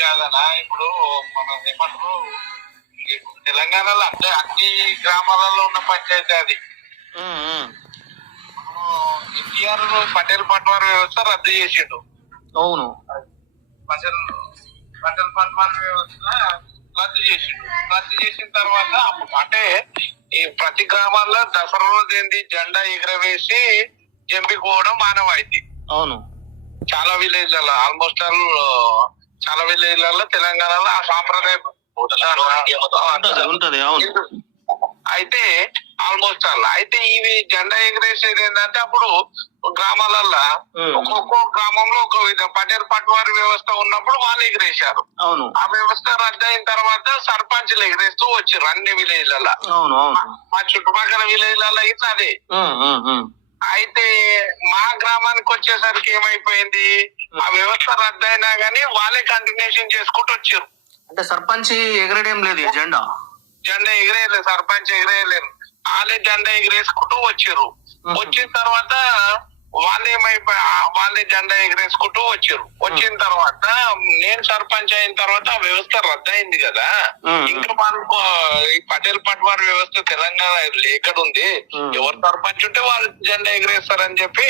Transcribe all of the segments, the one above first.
కాదనా? ఇప్పుడు మనం ఏమంటారు తెలంగాణలో అంటే అన్ని గ్రామాలలో ఉన్న పంచాయతీ అది. ఎన్టీఆర్ పటేల్ పట్వారి వ్యవస్థ రద్దు చేసిండు. అవును. పటేల్ పటేల్ పట్వారి వ్యవస్థ రద్దు చేసిండు. రద్దు చేసిన తర్వాత అంటే ఈ ప్రతి గ్రామాల్లో దసరా రోజు ఏంది? జెండా ఎగరవేసి జంపిపోవడం మానవాయితీ. అవును. చాలా విలేజ్లలో ఆల్మోస్ట్ ఆల్ చాలా విలేజ్లలో తెలంగాణలో ఆ సాంప్రదాయం ఉంటది. ఉంటది అవును. అయితే ఆల్మోస్ట్ ఆల్ అయితే ఇవి జెండా ఎగరేసేది ఏంటంటే అప్పుడు గ్రామాలల్లో. ఒక్కొక్క గ్రామంలో ఒక విధ పటేల్ పట్వారి వ్యవస్థ ఉన్నప్పుడు వాళ్ళు ఎగరేశారు. అవును. ఆ వ్యవస్థ రద్దు అయిన తర్వాత సర్పంచ్లు ఎగరేస్తూ వచ్చారు అన్ని విలేజ్లలో మా చుట్టుపక్కల విలేజ్లలో ఇట్లా అదే. అయితే మా గ్రామానికి వచ్చేసరికి ఏమైపోయింది? ఆ వ్యవస్థ రద్దు అయినా గానీ వాళ్ళే కంటిన్యూషన్ చేసుకుంటూ వచ్చారు. అంటే సర్పంచ్ ఎగరడం లేదు ఈ జెండా? జెండా ఎగిరేయలేదు సర్పంచ్ ఎగిరేయలేదు. వాళ్ళే జెండా ఎగిరేసుకుంటూ వచ్చారు. వచ్చిన తర్వాత వాళ్ళు ఏమైపోయి వాళ్ళే జెండా ఎగిరేసుకుంటూ వచ్చారు. వచ్చిన తర్వాత నేను సర్పంచ్ అయిన తర్వాత ఆ వ్యవస్థ రద్దయింది కదా. ఇంకా మనకు ఈ పటేల్ పట్వార్ వ్యవస్థ తెలంగాణ ఎక్కడ ఉంది. ఎవరు సర్పంచ్ ఉంటే వాళ్ళు జెండా ఎగిరేస్తారని చెప్పి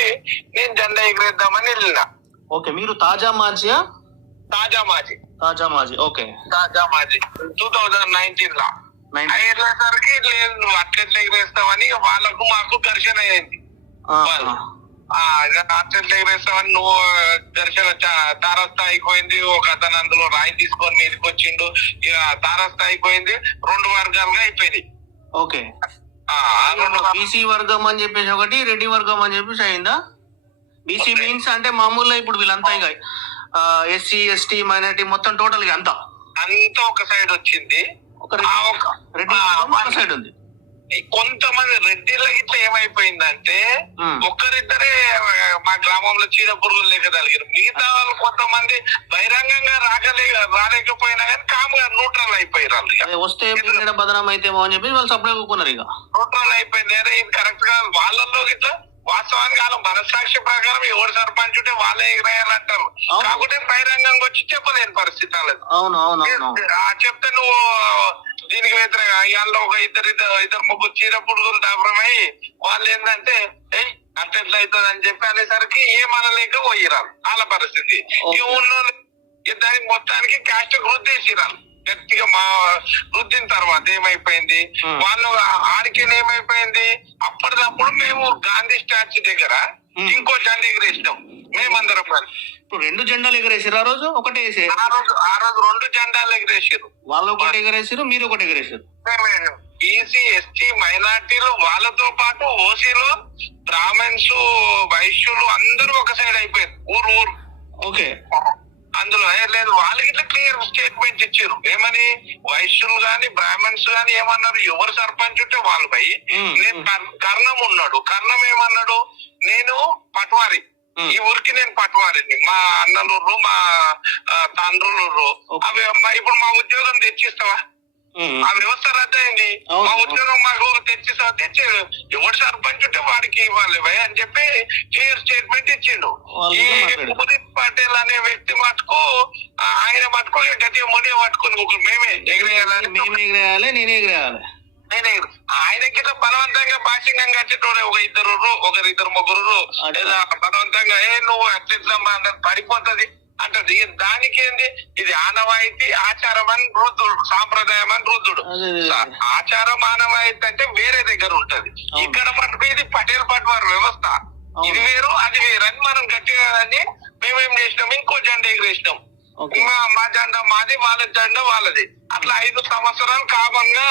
నేను జెండా ఎగిరేద్దామని వెళ్ళిన. ఓకే మీరు తాజా మాజియా? తాజా మాజీ తాజా మాజీ ఓకే. తాజా మాజీ టూ థౌజండ్ నైన్టీన్లో. అయ్యేసరికి లేదు నువ్వు అట్లెట్లా ఎగిరేస్తావని వాళ్ళకు మాకు ఘర్షణ అయింది. ఆ అట్లెట్లా ఎగిరేస్తావని నువ్వు ఘర్షణ తారస్థాయికి పోయింది. ఒక అతను అందులో రాయి తీసుకొని మీదకి వచ్చిండు. ఇక తారస్థాయికి పోయింది. రెండు వర్గాలుగా అయిపోయింది ఓకే. బీసీ వర్గం అని చెప్పేసి ఒకటి రెడ్డి వర్గం అని చెప్పేసి అయిందా? బీసీ. మీన్స్ అంటే మామూలుగా ఇప్పుడు వీళ్ళంతా ఇక ఎస్సీ ఎస్టీ మైనారిటీ మొత్తం టోటల్గా అంతా. అంతా ఒక సైడ్ వచ్చింది. ఒక సైడ్ ఉంది. కొంతమంది రెడ్డిల ఇట్లా ఏమైపోయిందంటే. ఒక్కరిద్దరే మా గ్రామంలో చీడ పురుగులు లేక మిగతా వాళ్ళు కొంతమంది బహిరంగంగా రాకలే రాలేకపోయినా కానీ కాముగా న్యూట్రల్ అయిపోయారు వాళ్ళు వస్తే బదనాం అయితేమో అని చెప్పి వాళ్ళు సప్లై కూకున్నారు ఇక. న్యూట్రల్ అయిపోయింది. ఇది కరెక్ట్గా వాళ్ళల్లో ఇట్లా వాస్తవానికి వాళ్ళ మనసాక్షి ప్రకారం ఎవరు సర్పంచ్ ఉంటే వాళ్ళే ఎగిరేయాలంటారు. అవును. కాకుంటే బహిరంగంగా వచ్చి చెప్పలేని పరిస్థితి అవును చెప్తే నువ్వు దీనికి వ్యతిరేక ఇవాళ ఒక ఇద్దరు ఇద్దరు ఇద్దరు ముగ్గురు చీర పురుగులు దాపరమై వాళ్ళు ఏంటంటే ఏయ్ అట్లా ఎట్లా అవుతుంది? అని చెప్పి అనేసరికి ఏమనలేక పోయిరాలు వాళ్ళ పరిస్థితి. ఈ ఈ దానికి మొత్తానికి కాస్ట్ రుద్దేసిరాలు గట్టిగా మా రుద్దిన తర్వాత ఏమైపోయింది. వాళ్ళు ఆడికి ఏమైపోయింది? అప్పటిదప్పుడు మేము గాంధీ స్టాచ్యూ దగ్గర. ఇంకో జెండా ఎగిరేసినాం. మేమందరం కలిసి. ఇప్పుడు రెండు జెండాలు ఎగరేసారు ఆ రోజు? ఒకటే వేసే ఆ రోజు ఆ రోజు రెండు జెండాలు ఎగిరేసారు వాళ్ళు ఒకటి ఎగరేసారు మీరు ఒకటి ఎగరేసారు బీసీ ఎస్టీ మైనార్టీలు వాళ్ళతో పాటు ఓసీలు బ్రాహ్మణ్స్ వైశ్యులు అందరూ ఒక సైడ్ అయిపోయారు. ఊరు ఊరు. ఓకే. అందులో ఏ లేదు వాళ్ళకి ఇట్లా క్లియర్ స్టేట్మెంట్ ఇచ్చారు ఏమని వైశ్యులు గాని బ్రాహ్మణ్స్ గాని ఏమన్నారు ఎవరు సర్పంచ్ ఉంటే వాళ్ళు పోయి. నేను కర్- కర్ణం ఉన్నాడు కర్ణం ఏమన్నాడు నేను పట్వారి. ఈ ఊరికి నేను పట్వారిని మా అన్నలు మా ఆ, తండ్రులు ఓకే. అవి ఇప్పుడు మా ఉద్యోగం తెచ్చిస్తావా. ఆ వ్యవస్థ రద్దయింది. మా ఉద్యోగం మాకు తెచ్చి తెచ్చి ఎవడు సర్పంచ్ ఉంటే వాడికి ఇవ్వాలి. భయ్ అని చెప్పి క్లియర్ స్టేట్మెంట్ ఇచ్చిండు. ఈ. ఉదిత్ పటేల్ అనే వ్యక్తి మటుకు ఆయన మటుకు ముడి పట్టుకుని ఒక మేమే ఎగరేయాలి నేనే ఎగరేయాలి. నేనే ఆయనకి ఇట్లా బలవంతంగా భాషంగా కట్టేటోడే ఒక ఇద్దరు ఒకరు ఇద్దరు ముగ్గురు బలవంతంగా ఏ నువ్వు అట్లా పడిపోతది. అంటది ఇక దానికి ఏంది? ఇది ఆనవాయితీ ఆచారం అని రుద్దుడు సాంప్రదాయం అని రుద్దుడు. ఆచారం ఆనవాయితీ అంటే వేరే దగ్గర ఉంటది. ఇక్కడ మటుకు ఇది పటేల్ పట్వార్ వ్యవస్థ. ఇది వేరు అది వేరు అని మనం గట్టిగా అని మేమేం చేసినాం? ఇంకో జెండా ఎగిరేసినాం. మా జెండా మాది వాళ్ళ జెండా వాళ్ళది. అట్లా ఐదు సంవత్సరాలు కామన్గా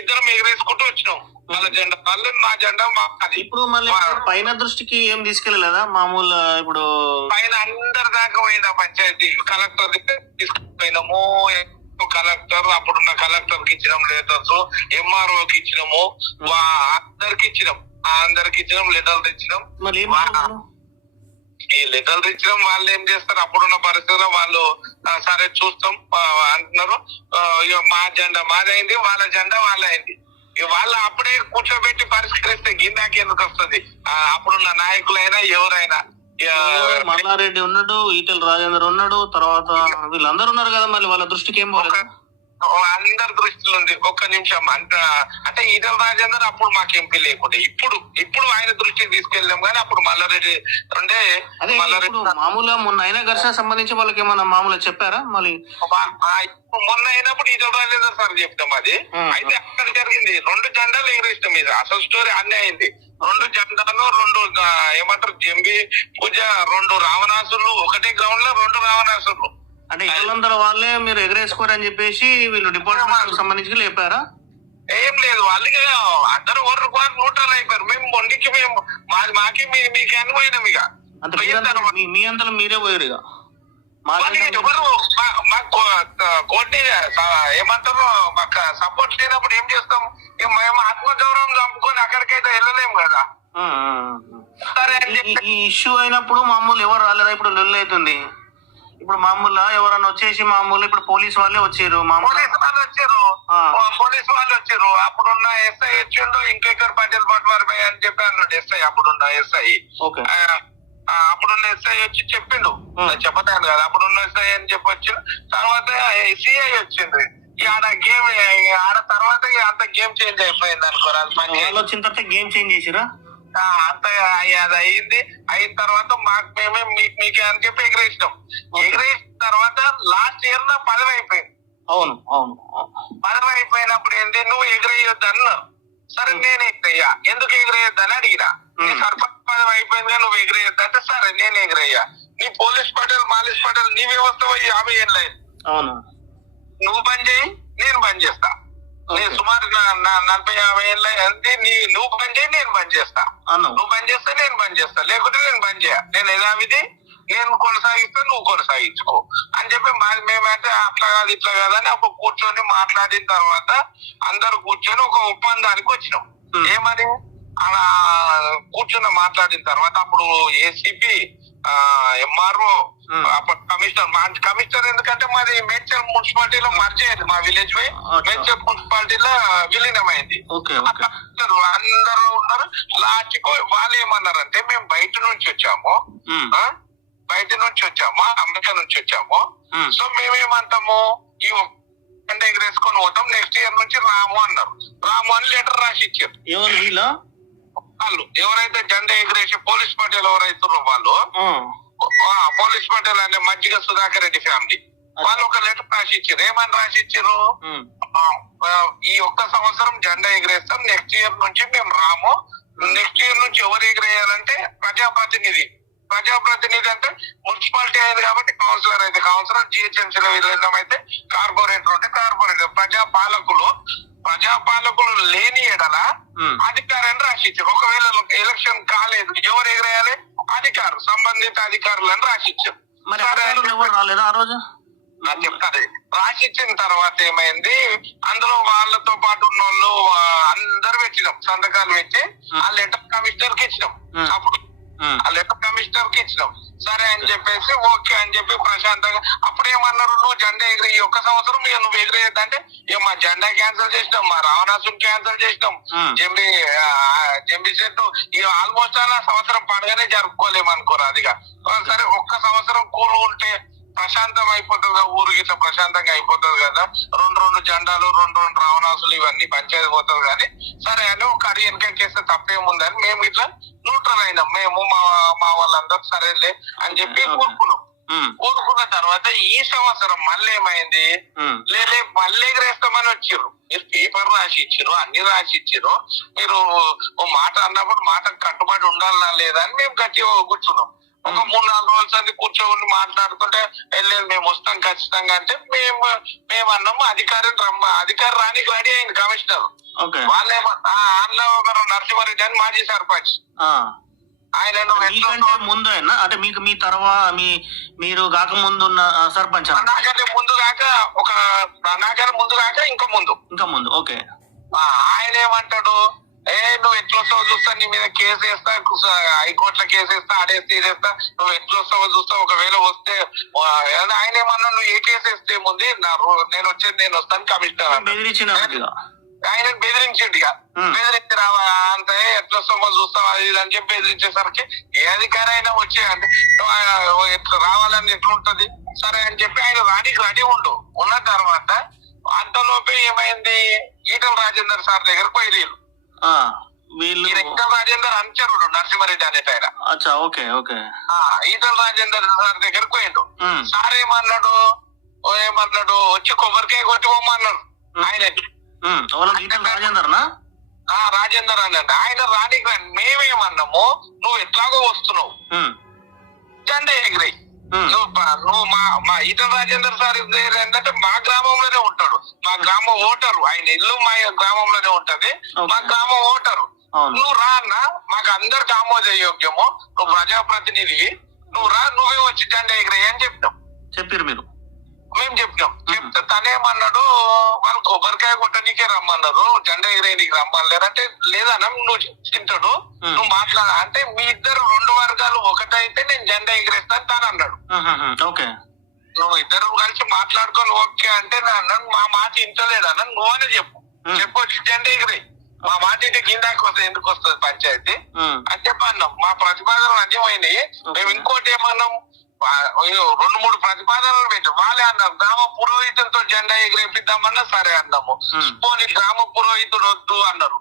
ఇద్దరం ఎగరేసుకుంటూ వచ్చినాం. వాళ్ళ జెండా వాళ్ళు మా జెండా మాది ఇప్పుడు మళ్ళీ పైన దృష్టికి ఏం తీసుకెళ్ళలేదా? మామూలు ఇప్పుడు పైన అందరి దాకా పోయింది ఆ పంచాయతీ. కలెక్టర్ తీసుకుపోయినాము. కలెక్టర్ అప్పుడున్న కలెక్టర్కి ఇచ్చినాం లెటర్స్ ఎంఆర్ఓ కి ఇచ్చినాము. అందరికి ఇచ్చినాం. ఆ అందరికి ఇచ్చినాం లెటర్లు ఇచ్చినాం మాట్లాడారు? ఈ లెటర్లు ఇచ్చినాం వాళ్ళు ఏం చేస్తారు? అప్పుడున్న పరిస్థితుల్లో వాళ్ళు సరే చూస్తాం అంటున్నారు. మా జెండా మాదైంది వాళ్ళ జెండా వాళ్ళైంది. వాళ్ళు అప్పుడే కూర్చోబెట్టి పరిష్కరిస్తే గిందాకి ఎందుకు వస్తుంది? అప్పుడున్న నాయకులైనా ఎవరైనా మల్లారెడ్డి ఉన్నాడు ఈటెల రాజేందర్ ఉన్నాడు తర్వాత వీళ్ళందరూ ఉన్నారు కదా మళ్ళీ వాళ్ళ దృష్టికి ఏం పోలేదు? అందరి దృష్టిలో ఉంది. ఒక్క నిమిషం అంత అంటే ఈటల రాజేందర్ అప్పుడు మాకు ఎంపీ లేకుండే. ఇప్పుడు ఇప్పుడు ఆయన దృష్టికి తీసుకెళ్ళాం కానీ అప్పుడు మల్లారెడ్డి అంటే మల్లారెడ్డి మామూలుగా మొన్న అయినా ఘర్షణ సంబంధించి వాళ్ళకి ఏమన్నా మామూలుగా చెప్పారా? మళ్ళీ మొన్న అయినప్పుడు ఈటల రాజేందర్ సార్ చెప్తాం అది. అయితే అక్కడ జరిగింది. రెండు జెండాలు ఎగిరేసినాం ఇది అసలు స్టోరీ అన్నీ అయింది రెండు జెండాలు రెండు ఏమంటారు జంబి పూజ రెండు రావణాసులు ఒకటే గ్రౌండ్లో రెండు రావణాసులు. అంటే వీళ్ళందరూ వాళ్ళే మీరు ఎగరేసుకోరని చెప్పేసి వీళ్ళు డిపార్ట్మెంట్ సంబంధించి లేపారా? ఏం లేదు వాళ్ళకి అందరూ ఒకరు న్యూట్రల్ అయిపోయారు. మేము మొండికి మేము మాది మాకి మీ మీకు ఇక. అంటే పోయిన మీరంతా తర్వాత మీ- అంతలో మీరే పోయారు ఇక. ఎవరు? మా- మాకు కోటి ఏమంటారు? మాకు సపోర్ట్ లేనప్పుడు ఏం చేస్తాం? ఇక మేము ఆత్మగౌరవం చంపుకొని అక్కడికైతే వెళ్ళలేము కదా. సరే ఈ ఇష్యూ అయినప్పుడు మామూలు ఎవరు రాలేదా? ఇప్పుడు లొల్లి అవుతుంది. ఇప్పుడు మామూలుగా ఎవరన్నా వచ్చేసి మామూలు ఇప్పుడు పోలీస్ వాళ్ళే వచ్చారు మామూలు పోలీసు వాళ్ళు వచ్చారు. పోలీసు వాళ్ళు వచ్చారు. అప్పుడున్న ఎస్ఐ వచ్చిండు ఇంకెక్కర్ పటేల్ పట్వారి అని చెప్పి అన్నాడు ఎస్ఐ. అప్పుడున్న ఎస్ఐ. ఓకే. ఆ, అప్పుడున్న ఎస్ఐ వచ్చి చెప్పిండు. Hmm. చెప్పతాను కదా. అప్పుడున్న ఎస్ఐ అని చెప్పి వచ్చిండు తర్వాత సిఐ వచ్చింది. ఇక ఆడ గేమ్ ఆడ తర్వాత ఇక అంత గేమ్ చేంజ్ అయిపోయింది అనుకోరు. అది పని వాళ్ళు వచ్చిన తర్వాత గేమ్ చేంజ్ చేసిరా? అంత అది అయింది అయిన తర్వాత మాకు మేమే మీకు మీకే అని చెప్పి ఎగరేసినాం. ఎగరేసిన తర్వాత లాస్ట్ ఇయర్ నా పదవి అయిపోయింది. అవును అవును. పదవి అయిపోయినప్పుడు ఏంది? నువ్వు ఎగరేయొద్దు అన్నా సరే నేను ఎగరయ్యా. ఎందుకు ఎగరేయొద్దు అని అడిగిన. నీ. సర్పంచ్ పదవి అయిపోయింది కానీ నువ్వు ఎగరేయొద్దు అంటే సరే నేను ఎగరయ్యా. నీ పోలీస్ పటేల్ మాలిష్ పటేల్ నీ వ్యవస్థ పోయి యాభై ఏళ్ళు అయింది. అవును? నువ్వు బంద్ చేయి నేను బంద్ చేస్తా. సుమారు నా- నా నలభై యాభై ఏళ్ళు అయింది నీ నువ్వు బంద్ చేయి నేను బంద్ చేస్తా. నువ్వు బంద్ చేస్తే నేను బంద్ చేస్తా. లేకుంటే నేను బంద్ చేయ. నేను యథావిధి నేను కొనసాగిస్తే నువ్వు కొనసాగించుకో. అని చెప్పి మాది మేమైతే అట్లా కాదు ఇట్లా కాదు అని అప్పుడు కూర్చొని మాట్లాడిన తర్వాత అందరు కూర్చొని ఒక ఒప్పందానికి వచ్చినాం. ఏమని అలా కూర్చొని మాట్లాడిన తర్వాత అప్పుడు ఏసీపీ ఎంఆర్ఓ కమిషనర్ మా కమిషనర్ ఎందుకంటే మాది మేడ్చల్ మున్సిపాలిటీలో మర్జ్ అయింది మా విలేజ్. మేడ్చల్ మున్సిపాలిటీలో విలీనమైంది. అందరూ అందరూ ఉన్నారు. లాస్ట్కు వాళ్ళు ఏమన్నారంటే మేము బయట నుంచి వచ్చాము? బయట నుంచి వచ్చాము అమెరికా నుంచి వచ్చాము. సో మేమేమంటాము ఈ అంటే ఎగరేసుకొని పోతాం నెక్స్ట్ ఇయర్ నుంచి రాము అన్నారు. రాము అని లెటర్ రాసి ఇచ్చారు ఎవరు వీళ్ళ? వాళ్ళు. ఎవరైతే జెండా ఎగరేసి పోలీస్ పటేల్ ఎవరైతున్నారో వాళ్ళు పోలీస్ అంటే మజ్జిగ సుధాకర్ రెడ్డి ఫ్యామిలీ. వాళ్ళు ఒక లెటర్ రాసి ఇచ్చారు ఏమని రాసి ఇచ్చారు ఉమ్, ఆ, ఆ, ఈ ఒక్క సంవత్సరం జెండా ఎగరేస్తాం. నెక్స్ట్ ఇయర్ నుంచి మేము రాము. నెక్స్ట్ ఇయర్ నుంచి ఎవరు ఎగరేయాలంటే ప్రజాప్రతినిధి. ప్రజాప్రతినిధి అంటే మున్సిపాలిటీ అయింది కాబట్టి కౌన్సిలర్ అయితే కౌన్సిలర్ జిహెచ్ఎంసీలో విలీనం అయితే మరి అని ఎవరు రాలేదా ఆ రోజు? నాకు చెప్తారు. రాసిచ్చిన తర్వాత ఏమైంది? అందులో వాళ్ళతో పాటు ఉన్న వాళ్ళు అందరు పెట్టినాం సంతకాలు పెట్టి ఆ లెటర్ కమిషనర్కి ఇచ్చినాం. అప్పుడు ఆ. లెటర్ కమిషనర్కి ఇచ్చినాం సరే అని చెప్పేసి ఓకే అని చెప్పి ప్రశాంతంగా అప్పుడు ఏమన్నారు నువ్వు జెండా ఎగిరి ఈ ఒక్క సంవత్సరం ఇక నువ్వు ఎగిరేయద్దంటే ఇక మా జెండా క్యాన్సిల్ చేసినాం మా రావణాసుని క్యాన్సిల్ చేసినాం. జంబి జంబి చెట్టు ఇక ఆల్మోస్ట్ అలా సంవత్సరం పండుగనే జరుపుకోలేము అనుకోరు అదిగా సరే ఒక్క సంవత్సరం కూల్ ఉంటే ప్రశాంతం అయిపోతుంది కదా ఊరు గిట్లా ప్రశాంతంగా అయిపోతుంది కదా. రెండు రెండు జెండాలు రెండు రెండు రావణాసులు ఇవన్నీ పంచాయతీ పోతుంది కానీ సరే అని ఒక అరి వెనకేస్తే తప్పేముందని మేము ఇట్లా న్యూట్రల్ అయినాం. మేము మా మా వాళ్ళందరూ సరేలే అని చెప్పి ఉమ్, ఊరుకున్న. తర్వాత ఈ సంవత్సరం మళ్ళీ ఏమైంది? లేలే మళ్ళీ ఎగరేస్తామని వచ్చిర్రు. మీరు పేపర్ రాసి ఇచ్చిర్రు అన్ని రాసి ఇచ్చిర్రు. మీరు ఓ మాట అన్నప్పుడు మాట కట్టుబడి ఉండాలా లేదా అని మేము గట్టిగా కూర్చున్నాం. ఒక మూడు నాలుగు రోజుల సంది కూర్చొని మాట్లాడుతుంటే వెళ్ళలేదు మేము వస్తాం ఖచ్చితంగా అంటే మేము మేము అన్నాము అధికారిని రమ్మ అధికారి రానికి రెడీ అయింది కమిషనర్. వాళ్ళేమో ఆన్లో ఒకరు నరసింహారెడ్డి అని మాజీ సర్పంచ్. ఆ. ఆయన ముందు అయినా అంటే మీకు మీ తర్వాత మీ మీరు కాకముందు ఉన్న ఆ, సర్పంచ్. నాకంటే ముందు కాక ఒక నాకంటే ముందు కాక ఇంకా ముందు. ఇంకా ముందు ఓకే. ఆయన ఏమంటాడు? ఏ నువ్వు ఎట్లా వస్తావో చూస్తా నీ మీద కేసు వేస్తా హైకోర్టులో కేసు వేస్తా ఆడేసి తీసేస్తా నువ్వు ఎట్లా వస్తావో చూస్తా ఒకవేళ వస్తే ఆయన ఏమన్నా నువ్వు ఏ కేసు వేస్తే రో- నేను వచ్చేది నేను వస్తాను కమిషనర్ ఆయన బెదిరించిండు ఇక. బెదిరించి రావా అంటే ఎట్లా సొమ్మ చూస్తావా అది ఇది అని చెప్పి బెదిరించేసరికి ఏ అధికారి అయినా వచ్చి అంటే ఆ, ఎట్లా రావాలని ఎట్లుంటది సరే అని చెప్పి ఆయన రానికి రెడీ ఉండు. ఉన్న తర్వాత అంతలోపే ఏమైంది? ఈటల రాజేందర్ సార్ దగ్గరకు పోయి వీళ్ళు ఆ, వీళ్ళు ఈయన ఈటల రాజేందర్ అనుచరుడు నరసింహారెడ్డి అనేట ఆయన అచ్చా okay okay. Etela Rajender sir దగ్గరకు పోయిండు. సార్ ఏమన్నాడు? ఏమన్నాడు? వచ్చి కొబ్బరికాయ కొట్టి పోమన్నాడు. ఆయన. ఈటల రాజేందర్నా? ఆ రాజేందర్ అన్నాడు. ఆయన రానికి మేమేమన్నాము? నువ్వు ఎట్లాగో వస్తున్నావు. జెండా ఎగిరి ఉమ్, నువ్వు మా మా ఈటల రాజేందర్ సార్ ఏంటంటే మా గ్రామంలోనే ఉంటాడు. మా గ్రామం ఓటరు. ఆయన ఇల్లు మా గ్రామంలోనే ఉంటది. మా. గ్రామం ఓటరు. నువ్వు రా అన్న మాకు అందరికి ఆమోదయోగ్యము. నువ్వు ప్రజాప్రతినిధి. నువ్వు రా నువ్వే వచ్చి జెండా ఎగిరి అని చెప్తాం. చెప్పారు మీరు. మేము చెప్పినాం? చెప్తే తనేమన్నాడు వాళ్ళు కొబ్బరికాయ కొట్టనీకే రమ్మన్నారు జెండా ఎగిరేయనీకి రమ్మన్నారు అంటే లేదన్నా నువ్వు తింటాడు. నువ్వు మాట్లాడ. అంటే మీ ఇద్దరు రెండు వర్గాలు ఒకటైతే నేను జెండా ఎగిరేస్తాను తాను అన్నాడు. ఓకే. నువ్వు ఇద్దరు కలిసి మాట్లాడుకొని ఓకే అంటే నా అన్నాడు మా మాట ఇంటలేదు అన్న నువ్వనే చెప్పు. చెప్పొచ్చు జెండా ఎగిరి మా మాట ఇంటి కిందాకి వస్తుంది ఎందుకు వస్తుంది పంచాయతీ? అని చెప్పి అన్నాం. మా ప్రతిపాదనలు అన్యమైనవి మేము ఇంకోటి ఏమన్నాం? రెండు మూడు ప్రతిపాదనలు పెట్టి. వాళ్ళే అన్నారు గ్రామ పురోహితులతో జెండా ఎగిరేపిద్దామన్నా సరే అన్నాము. పోనీ గ్రామ పురోహితుడు వద్దు అన్నారు.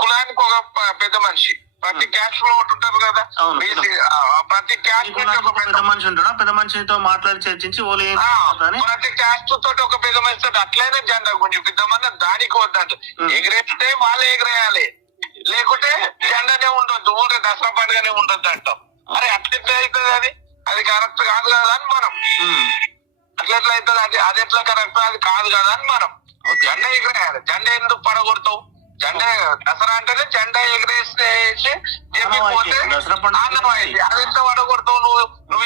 కులానికి ఒక పెద్ద మనిషి. ప్రతి క్యాస్ట్లో ఒకటి ఉంటారు కదా. ప్రతి ఒక పెద్ద మనిషి ఉంటాడా? పెద్ద మనిషితో మాట్లాడి చర్చించి ప్రతి క్యాస్ట్ తోటి ఒక పెద్ద మనిషి తోటి అట్లయినా జెండా గురించి పెద్దమన్నా దానికి వద్దంట. ఎగిరేస్తే వాళ్ళే ఎగిరేయాలి. లేకుంటే జెండానే ఉండొద్దు. ఊరే దసరా పండుగనే ఉండొద్దు అంటాం అరే అట్లెట్లా అవుతుంది అది? అది కరెక్ట్ కాదు కదా అని మనం. అట్లెట్లా అవుతుంది అది అది ఎట్లా కరెక్ట్ అది కాదు కదా అని మనం. జెండా ఎగిరేయాలి జెండా ఎందుకు పడగొడతావు? జెండా దసరా అంటేనే జెండా ఎగిరేసి చెప్పిపోతే. అది ఎట్లా పడగొడతావు నువ్వు? నువ్వు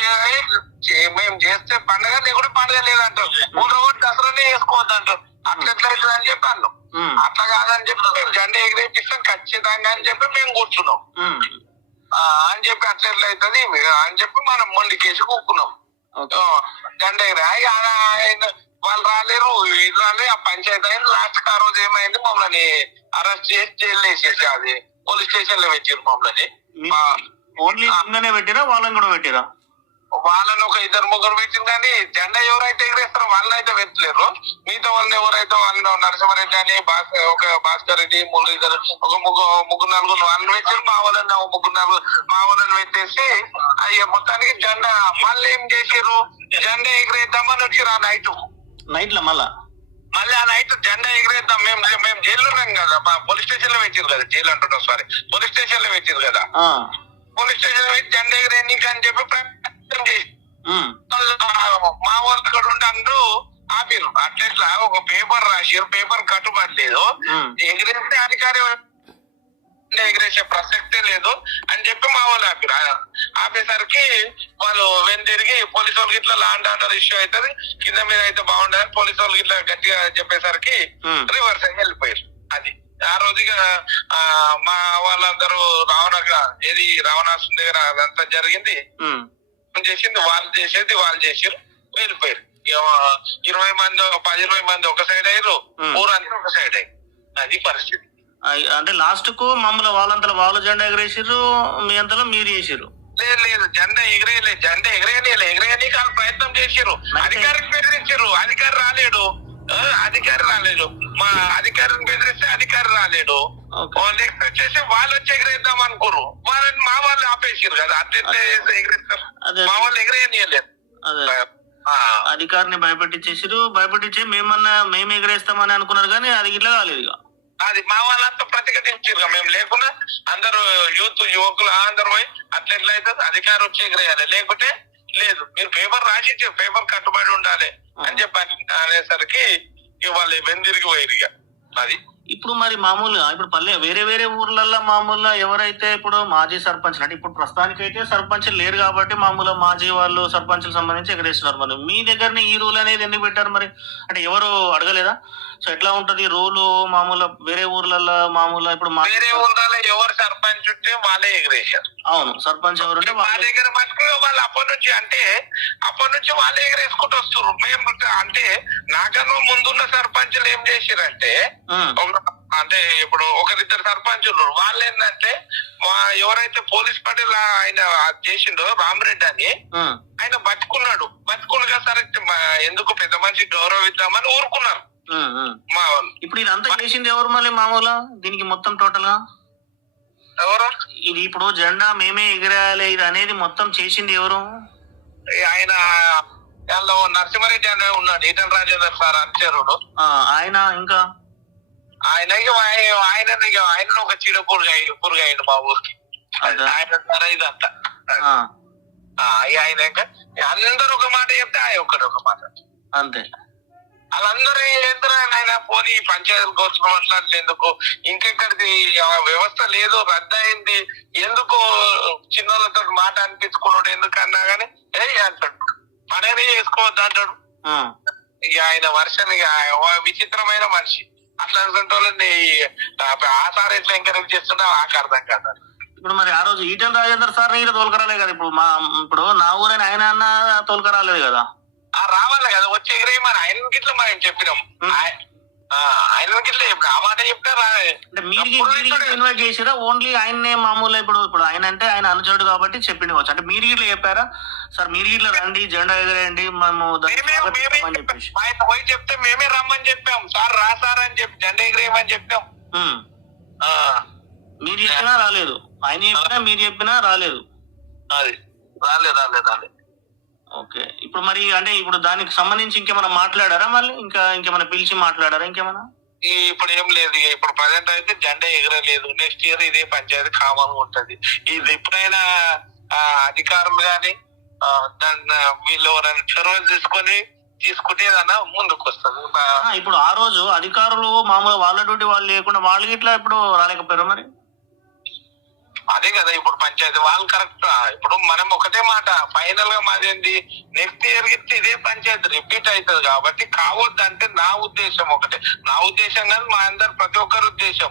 మేము చేస్తే పండగ నీ కూడా పండగ లేదంటావు ఊళ్ళో కూడా దసరానే చేసుకోవద్దు అంటారు అట్లా ఎట్లా అవుతుంది అని చెప్పి అన్నాం అట్లా కాదని చెప్పి మేము జెండా ఎగిరేపిస్తాం ఖచ్చితంగా అని చెప్పి మేము కూర్చున్నాం. అని చెప్పి అట్లా అవుతుంది? అని చెప్పి మనం మొండికేసి కూకున్నాం. ఆయన వాళ్ళు రాలేరు వీళ్ళు రాలేదు ఆ పంచాయతీ అయిన లాస్ట్ ఆ రోజు ఏమైంది? మమ్మల్ని అరెస్ట్ చేసి జైలు వేసేసి అది పోలీస్ స్టేషన్లో పెట్టారు మమ్మల్ని ఓన్లీ పెట్టిరా వాళ్ళని కూడా పెట్టిరా? వాళ్ళని ఒక ఇద్దరు ముగ్గురు పెట్టింది కానీ జెండా ఎవరైతే ఎగిరేస్తారో వాళ్ళని అయితే పెట్టలేరు. మిగతా వాళ్ళని ఎవరైతే వాళ్ళు నరసింహారెడ్డి అని భాస్కర్ ఒక భాస్కర్ రెడ్డి మురళీధర్ ఒక ముగ్గురు ముగ్గురు నలుగురు వాళ్ళని పెట్టారు మా వాళ్ళని ఒక ముగ్గురు నలుగురు మా వాళ్ళని పెట్టేసి అయ్యా మొత్తానికి జెండా మళ్ళీ ఏం చేసారు జెండా ఎగిరేద్దామని వచ్చారు ఆ నైట్ నైట్లో మళ్ళా? మళ్ళీ ఆ నైట్ జెండా ఎగిరేద్దాం. మేము మేము జైల్లో ఉన్నాం కదా. పోలీస్ స్టేషన్లో పెట్టారు కదా. జైలు అంటున్నాం సారీ పోలీస్ స్టేషన్లో పెట్టారు కదా పోలీస్ స్టేషన్లో పెట్టి జెండా ఎగిరేయనీకి అని చెప్పి ఉమ్, మా వాళ్ళు ఇక్కడ అందరూ ఆపిరు అట్లా ఒక పేపర్ రాసిరు పేపర్ కట్టుబడి లేదు. ఉమ్, ఎగిరేస్తే అధికారి ఎగిరేసే ప్రసక్తే లేదు అని చెప్పి మా వాళ్ళు ఆపిరు ఆపేసరికి వాళ్ళు వెను తిరిగి పోలీసు వాళ్ళకి ఇట్లా లాండ్ ఆర్డర్ ఇష్యూ అవుతుంది కింద మీద అయితే బాగుండదని పోలీసు వాళ్ళకి ఇట్లా గట్టిగా చెప్పేసరికి రివర్స్ అయ్యి వెళ్ళిపోయారు. అది. ఆ రోజుగా ఆ, మా వాళ్ళందరూ రావణ ఏది రావణాసు దగ్గర అదంతా జరిగింది. చేసింది వాళ్ళు చేసేది వాళ్ళు చేసారు వెళ్ళిపోయారు ఇరవై మంది పది ఇరవై మంది ఒక సైడ్ అయ్యారు Hmm. ఊరంతా ఒక సైడ్ అయ్యారు అది పరిస్థితి. అంటే లాస్ట్కు మమ్మల్ని వాళ్ళంతలో వాళ్ళు జెండా ఎగరేసిర్రు మీ అంతలో మీరు చేసిర్రు. లేదు లేదు జెండా ఎగిరేయలేదు జెండా ఎగిరేయలేదు ఎగిరేయనీకి వాళ్ళు ప్రయత్నం చేసారు అయితే- అధికారిని బెదిరించారు అధికారి రాలేడు. అధికారి రాలేడు. మా అధికారిని బెదిరిస్తే అధికారి రాలేడు. వచ్చేసి వాళ్ళు వచ్చి ఎగిరేద్దాం అనుకోరు. వాళ్ళని మా వాళ్ళు ఆపేసారు కదా అట్లా ఎగిరేస్తారు? మా వాళ్ళు ఎగిరేయనీయలేదు. ఆ. అధికారిని భయపెట్టించేసిరు భయపెట్టించి మేమన్నా మేము ఎగరేస్తామని అనుకున్నారు కానీ అది ఇట్లా కాలేదు ఇక. అది మా వాళ్ళంతా ప్రతిఘటించారు మేము లేకుండా అందరూ యూత్ యువకులు అందరూ పోయి అట్లా ఎట్లా అవుతుంది? అధికారం వచ్చి ఎగిరేయాలి. లేకుంటే లేదు. మీరు పేపర్ రాసి పేపర్ కట్టుబడి ఉండాలి అని చెప్పి అని- అనేసరికి ఇక వాళ్ళు వెందిరిగి పోయారు ఇక. అది. ఇప్పుడు మరి మామూలుగా ఇప్పుడు పల్లె వేరే వేరే ఊర్లలో మామూలుగా ఎవరైతే ఇప్పుడు మాజీ సర్పంచ్ అంటే ఇప్పుడు ప్రస్తుతానికి అయితే సర్పంచ్ లేరు కాబట్టి మామూలుగా మాజీ వాళ్ళు సర్పంచ్కి సంబంధించి ఎగరేస్తున్నారు మరి. మీ దగ్గరనే ఈ రూల్ అనేది ఎందుకు పెట్టారు మరి? అంటే ఎవరు అడగలేదా? సో ఎట్లా ఉంటది రూలు? మామూలుగా వేరే ఊర్లలో మామూలుగా ఇప్పుడు వేరే ఎవరు సర్పంచ్ ఉంటే వాళ్ళే ఎగిరేశారు. అవును సర్పంచ్ మా వాళ్ళు దగ్గర మటుకు వాళ్ళు అప్పటి నుంచి అంటే అప్పటి నుంచి వాళ్ళే ఎగరేసుకుంటూ వస్తారు మేము అంటే నాకన్నా ముందున్న సర్పంచులు ఏం చేసిరంటే ఉమ్, అంటే ఇప్పుడు ఒకరిద్దరు సర్పంచులు. వాళ్ళు ఏంటంటే ఎవరైతే పోలీస్ పటేల్ ఆయన చేసిండో రామరెడ్డి అని ఆయన బతుకున్నాడు. బతుకులుగా సరే ఎందుకు పెద్ద మనిషి గౌరవిద్దామని ఊరుకున్నారు. మా వాళ్ళు. ఇప్పుడు ఇదంతా చేసింది ఎవరు మళ్ళీ మామూలుగా దీనికి మొత్తం టోటల్గా ఎవరు? ఇది ఇప్పుడు జెండా మేమే ఎగిరేయాలి ఇది అనేది మొత్తం చేసింది ఎవరు? ఆయన నరసింహారెడ్డి అనే ఉన్నాడు ఈటల రాజేందర్ సార్ అనుచరుడు ఆ, ఆయన ఇంకా? ఆయన ఆయన ఆయన ఒక చీడ పురుగు అయ్యి పురుగు అయ్యిండు మా ఊరికి. ఆయన ద్వారా ఇదంతా. ఆయన ఇంకా అందరూ ఒక మాట చెప్తే ఆయన ఒక్కడు ఒక మాట. అంతే. వాళ్ళందరూ ఏంటరా ఆయన? పోనీ పంచాయతీల కోసం మాట్లాడేందుకు ఇంకెక్కడిది? ఆ వ్యవస్థ లేదు రద్దు అయింది. ఎందుకు చిన్నోళ్ళతో మాట అనిపించుకున్నాడు? ఎందుకన్నా గానీ ఏ అంటాడు. పనేది చేసుకోవద్దు అంటాడు. ఇక ఆయన వర్షన్ విచిత్రమైన మనిషి. అట్లాంటి వాళ్ళని ఆ సార్ ఎట్లా ఎంకరేజ్ చేస్తున్నా నాకు అర్థం కాదు ఇప్పుడు మరి ఆ రోజు ఈటెన్ రాజేందర్ సార్ ఈయన తోలుకరాలే కదా ఇప్పుడు మా ఇప్పుడు నా ఊరని ఆయన అన్న తోలుకరాలేదు కదా? ఆ రావాలి కదా వచ్చి ఎగిరేయమని ఆయన గిట్ల మనం చెప్పినాం. గిట్ల ఇన్వైట్ చేసిరా ఓన్లీ ఆయన్నే మామూలు ఇప్పుడు ఇప్పుడు ఆయన అంటే ఆయన అనుచరుడు కాబట్టి చెప్పిండి వచ్చు అంటే మీరు ఇట్లా చెప్పారా? సార్ మీరు ఇట్లా రండి జెండా ఎగరేయండి మేము ఆయన పోయి చెప్తే మేమే రమ్మని చెప్పాం. సార్ రా సార్ అని చెప్పి జెండా ఎగిరేయమని చెప్పాం. మీరు చెప్పినా రాలేదు. ఆయన చెప్పినా మీరు చెప్పినా రాలేదు. అది. రాలే రాలే రాలే ఓకే. ఇప్పుడు మరి అంటే ఇప్పుడు దానికి సంబంధించి ఇంకేమైనా మాట్లాడారా మళ్ళీ? ఇంకా ఇంకేమైనా పిలిచి మాట్లాడారా ఇంకేమైనా? ఈ ఇప్పుడు ఏం లేదు ఇప్పుడు ప్రజెంట్ అయితే జెండా ఎగరలేదు. నెక్స్ట్ ఇయర్ ఇదే పంచాయతీ కామన్ ఉంటది. ఇది ఎప్పుడైనా అధికారులు గాని ఆ, దాన్ని వీళ్ళు ఎవరైనా చొరవలు తీసుకొని తీసుకుంటే ఏదన్నా ముందుకు వస్తుంది. ఇప్పుడు ఆ రోజు అధికారులు మామూలు వాళ్ళ డ్యూటీ వాళ్ళు లేకుండా వాళ్ళు ఇట్లా ఇప్పుడు రాలేకపోయారు మరి? అదే కదా ఇప్పుడు పంచాయతీ వాళ్ళు కరెక్ట్ ఇప్పుడు మనం ఒకటే మాట ఫైనల్గా మాదేంది? నెక్స్ట్ ఇయర్ గిట్ల ఇదే పంచాయతీ రిపీట్ అవుతుంది కాబట్టి కావద్దు అంటే నా ఉద్దేశం ఒకటే. నా ఉద్దేశం కాదు మా అందరు ప్రతి ఒక్కరి ఉద్దేశం.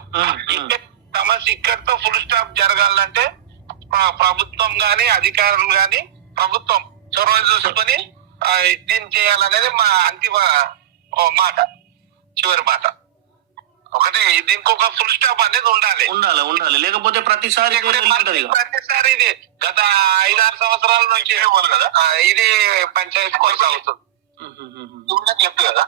సమస్య ఇక్కడితో ఫుల్ స్టాప్ జరగాలంటే ప్ర- ప్రభుత్వం గాని అధికారులు గాని ప్రభుత్వం చొరవ చూసుకొని దీన్ని చేయాలనేది మా అంతిమ మాట చివరి మాట. ఒకటి దీనికి ఒక ఫుల్ స్టాప్ అనేది ఉండాలి. ఉండాలి ఉండాలి. లేకపోతే ప్రతిసారి. ప్రతిసారి ఇది గత ఐదారు సంవత్సరాల నుంచి కదా. ఆ, ఇది పంచాయతీ కొనసాగుతుంది. కదా.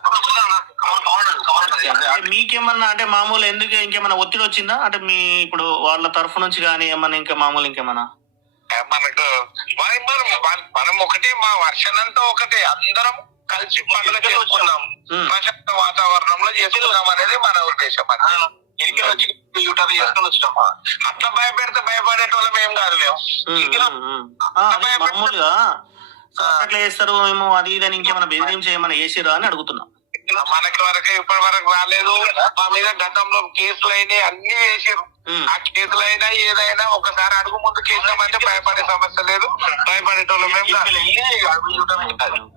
అంటే మీకేమన్నా అంటే మామూలు ఎందుకు ఇంకేమైనా ఒత్తిడి వచ్చిందా? అంటే మీ ఇప్పుడు వాళ్ళ తరఫు నుంచి కానీ ఏమన్నా ఇంకా మామూలు ఇంకేమన్నా? మనకు మనం ఒకటే మా వర్షనంతా ఒకటే. అందరం కలిసి పండుగ చేసుకున్నాం. ప్రశాంత వాతావరణంలో చేసుకున్నాం అనేది మన ఉద్దేశం ఇరికి వచ్చి యూటర్ చేసుకుని వచ్చినాం అట్లా భయపెడితే భయపడేటోళ్ళం ఏం కాదు మేము. మామూలుగా అట్లా చేస్తారు మేము అది ఇది అని ఇంకేమైనా బెదిరించి ఏమైనా చేసిరా అని అడుగుతున్నా. మనకి వరకు ఇప్పటి వరకు రాలేదు. మా మీద గతంలో కేసులు అయినాయి అన్ని వేసారు ఉమ్. ఆ కేసులు అయినా ఏదైనా ఒకసారి అడుగు ముందు కేసామంటే భయపడే సమస్య లేదు. భయపడేటోళ్ళం మేము.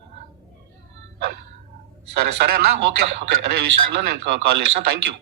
సరే సరే అన్న. Okay okay. అదే విషయంలో నేను కాల్ చేసిన థ్యాంక్ యూ